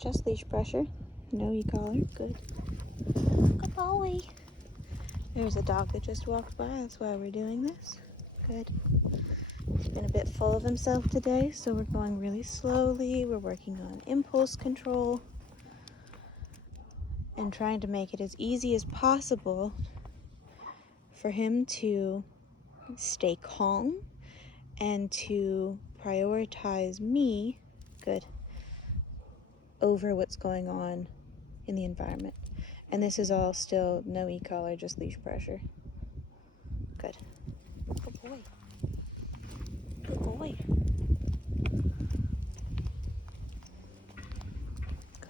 just leash pressure. No e-collar. Good. Good boy. There's a dog that just walked by. That's why we're doing this. Good. He's been a bit full of himself today, so we're going really slowly. We're working on impulse control and trying to make it as easy as possible for him to stay calm and to prioritize me, good, over what's going on in the environment. And this is all still no e-collar, just leash pressure. Good. Good boy. Good boy.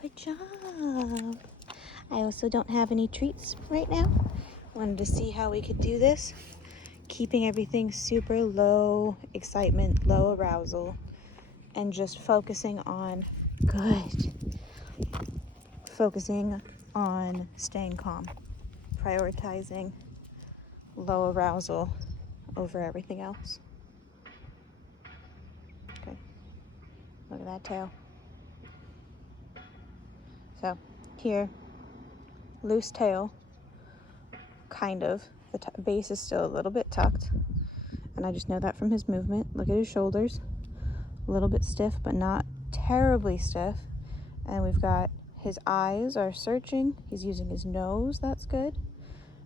Good job. I also don't have any treats right now. Wanted to see how we could do this, keeping everything super low excitement, low arousal, and just focusing on staying calm, prioritizing low arousal over everything else. Good. Look at that tail. So here, loose tail, kind of. The base is still a little bit tucked, and I just know that from his movement. Look at his shoulders, a little bit stiff, but not terribly stiff. And we've got his eyes are searching. He's using his nose. That's good.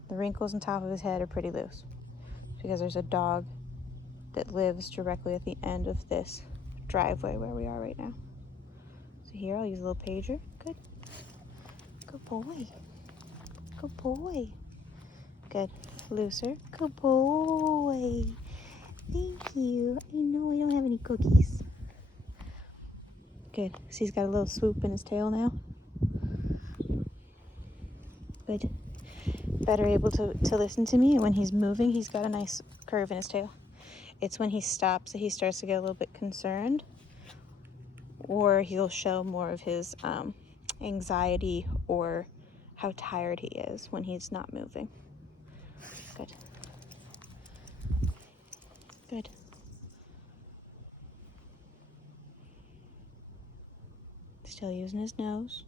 The wrinkles on top of his head are pretty loose because there's a dog that lives directly at the end of this driveway where we are right now. So here I'll use a little pager. Good. Good boy. Good boy. Good. Looser. Good boy. Thank you. I know I don't have any cookies. Good. So he's got a little swoop in his tail now. Good. Better able to listen to me. And when he's moving, he's got a nice curve in his tail. It's when he stops that he starts to get a little bit concerned, or he'll show more of his anxiety or how tired he is when he's not moving. Good. Good. Still using his nose.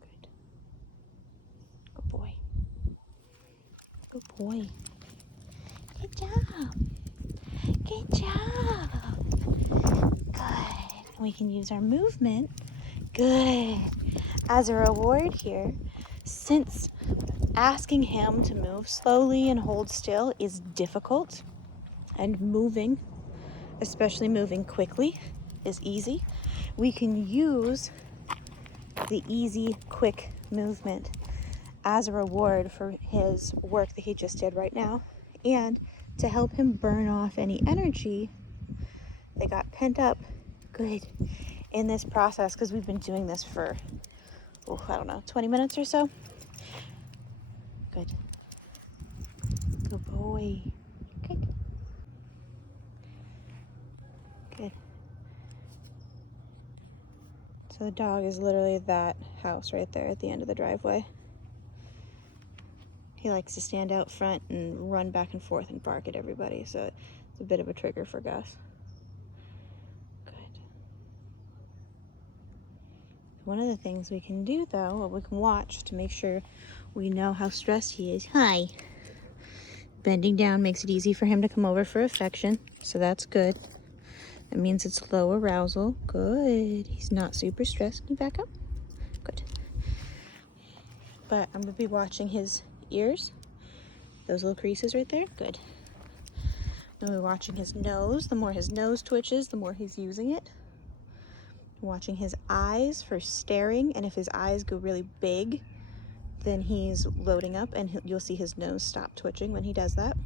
Good. Good boy. Good boy. Good job. Good job. Good. We can use our movement. Good. As a reward here, since asking him to move slowly and hold still is difficult, and moving, especially moving quickly, is easy, we can use the easy, quick movement as a reward for his work that he just did right now, and to help him burn off any energy that got pent up, good, in this process, because we've been doing this for, 20 minutes or so. Good. Good boy. Good. Good. So the dog is literally that house right there at the end of the driveway. He likes to stand out front and run back and forth and bark at everybody, so it's a bit of a trigger for Gus. Good. One of the things we can do, though, or we can watch to make sure we know how stressed he is. Hi. Bending down makes it easy for him to come over for affection, so that's good. That means it's low arousal. Good. He's not super stressed. Can you back up? Good. But I'm going to be watching his ears. Those little creases right there. Good. I'm going to be watching his nose. The more his nose twitches, the more he's using it. Watching his eyes for staring, and if his eyes go really big, then he's loading up, and you'll see his nose stop twitching when he does that.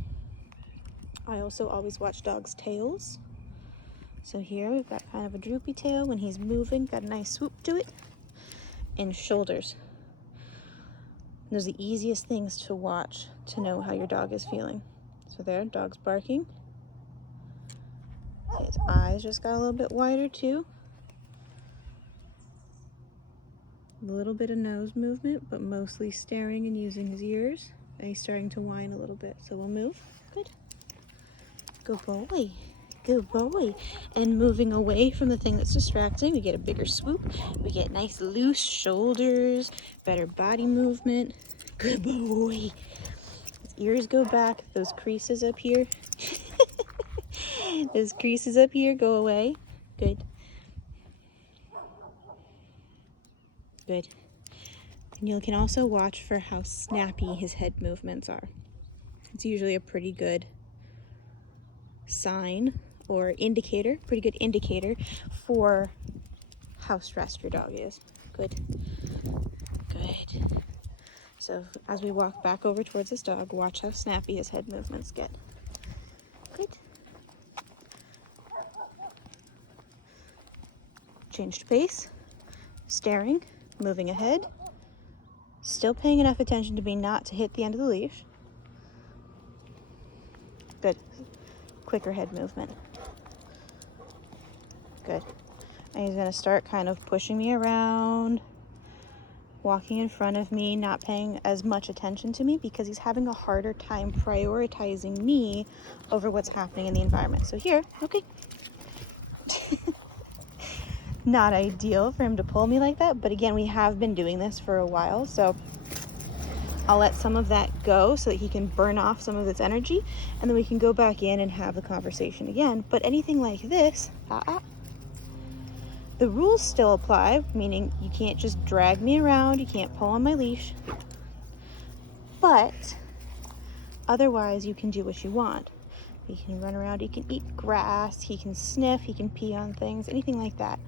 I also always watch dogs' tails. So here we've got kind of a droopy tail when he's moving, got a nice swoop to it, and shoulders. Those are the easiest things to watch to know how your dog is feeling. So there, dog's barking. His eyes just got a little bit wider too. A little bit of nose movement, but mostly staring and using his ears. And he's starting to whine a little bit, so we'll move. Good. Good boy. Good boy. And moving away from the thing that's distracting, we get a bigger swoop. We get nice loose shoulders, better body movement. Good boy. His ears go back. Those creases up here. Those creases up here go away. Good. Good. And you can also watch for how snappy his head movements are. It's usually a pretty good sign or indicator, pretty good indicator for how stressed your dog is. Good. Good. So as we walk back over towards this dog, watch how snappy his head movements get. Good. Changed pace, staring, moving ahead, still paying enough attention to me not to hit the end of the leash. Good. Quicker head movement. Good. And he's gonna start kind of pushing me around, walking in front of me, not paying as much attention to me because he's having a harder time prioritizing me over what's happening in the environment. So here, okay. Not ideal for him to pull me like that, but again, we have been doing this for a while, so I'll let some of that go so that he can burn off some of its energy, and then we can go back in and have the conversation again. But anything like this, the rules still apply, meaning you can't just drag me around, you can't pull on my leash, but otherwise you can do what you want. He can run around, he can eat grass, he can sniff, he can pee on things, anything like that.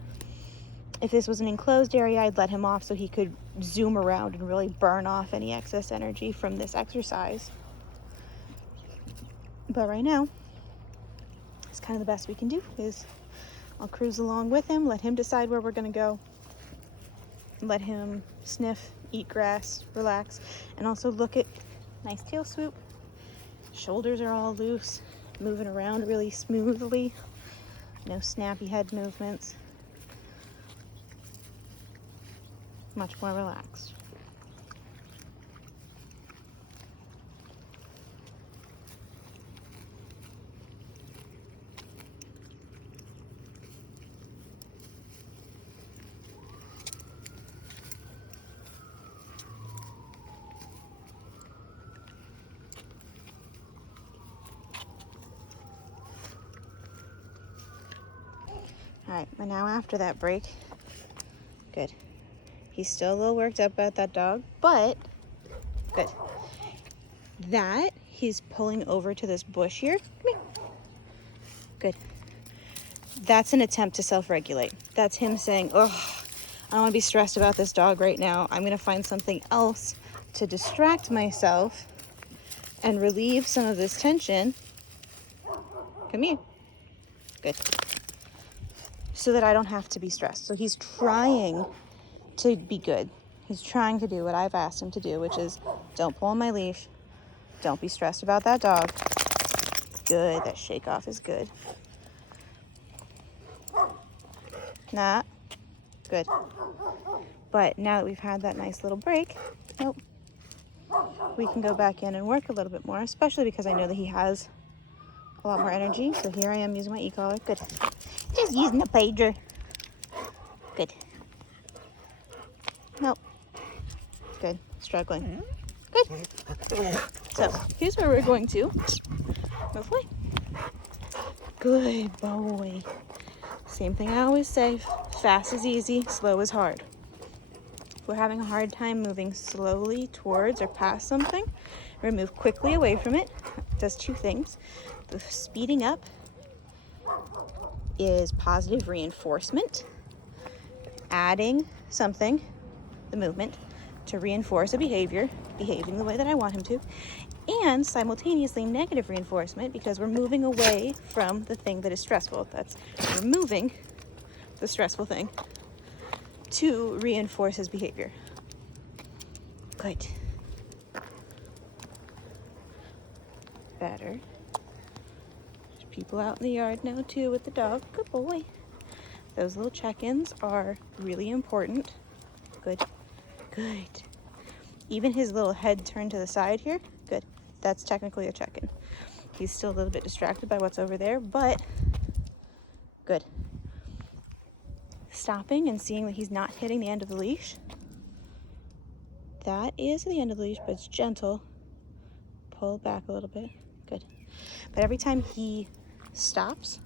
If this was an enclosed area, I'd let him off so he could zoom around and really burn off any excess energy from this exercise. But right now, it's kind of the best we can do is I'll cruise along with him, let him decide where we're gonna go, let him sniff, eat grass, relax, and also look at nice tail swoop. Shoulders are all loose, moving around really smoothly, no snappy head movements. Much more relaxed. All right, but now after that break, good. He's still a little worked up about that dog, but good. That he's pulling over to this bush here. Come here. Good. That's an attempt to self-regulate. That's him saying, oh, I don't want to be stressed about this dog right now. I'm going to find something else to distract myself and relieve some of this tension. Come here. Good. So that I don't have to be stressed. So he's trying to be good. He's trying to do what I've asked him to do, which is don't pull on my leash. Don't be stressed about that dog. Good. That shake off is good. Nah. Good. But now that we've had that nice little break, nope, we can go back in and work a little bit more, especially because I know that he has a lot more energy. So here I am using my e-collar. Good. Just using the pager. Good. Nope. Good. Struggling. Good. So here's where we're going to move away. Good boy. Same thing I always say. Fast is easy, slow is hard. If we're having a hard time moving slowly towards or past something, we're going to move quickly away from it. It does two things. The speeding up is positive reinforcement, adding something, the movement, to reinforce a behavior, behaving the way that I want him to, and simultaneously negative reinforcement because we're moving away from the thing that is stressful. That's removing the stressful thing to reinforce his behavior. Good. Better. There's people out in the yard now too with the dog. Good boy. Those little check-ins are really important. Good. Good. Even his little head turned to the side here. Good. That's technically a check-in. He's still a little bit distracted by what's over there, but Good. Stopping and seeing that he's not hitting the end of the leash. That is the end of the leash, but it's gentle. Pull back a little bit. Good. But every time he stops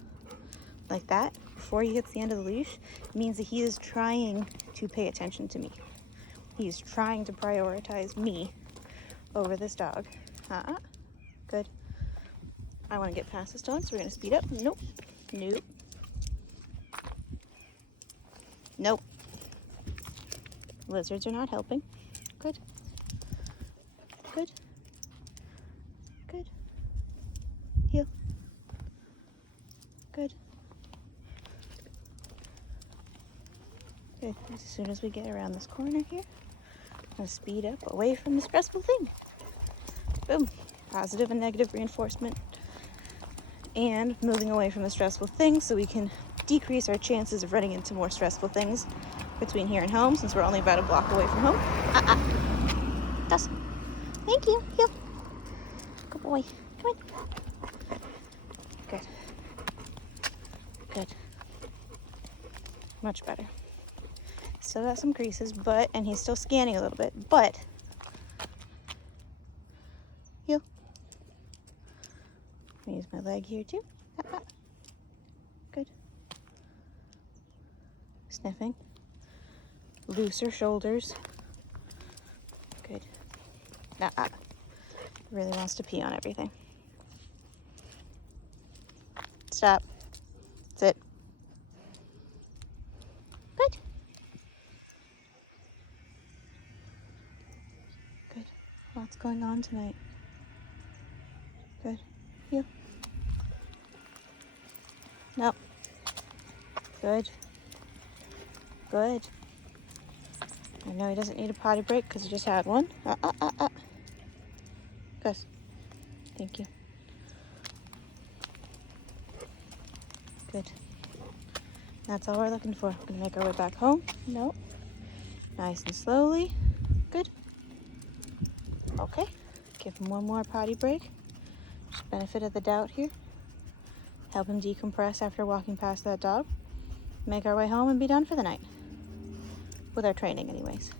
like that, before he hits the end of the leash, it means that he is trying to pay attention to me. He's trying to prioritize me over this dog. Good. I want to get past this dog, so we're going to speed up. Nope. Nope. Nope. Lizards are not helping. Good. Good. Good. Heel. Good. Good. As soon as we get around this corner here, I'm going to speed up away from the stressful thing. Boom. Positive and negative reinforcement. And moving away from the stressful thing so we can decrease our chances of running into more stressful things between here and home, since we're only about a block away from home. Dust. Thank you. Heel. Good boy. Come in. Good. Good. Much better. Still got some creases, and he's still scanning a little bit, but heel. I'm gonna use my leg here too. Good. Sniffing. Looser shoulders. Good. Really wants to pee on everything. Stop. Sit. Good. Good. Lots going on tonight. Good. Heel. No. Good. Good. I know he doesn't need a potty break because he just had one. Gus. Thank you. Good. That's all we're looking for. We're gonna make our way back home. Nope. Nice and slowly. Good. Okay. Give him one more potty break. Just benefit of the doubt here. Help him decompress after walking past that dog. Make our way home and be done for the night. With our training anyways.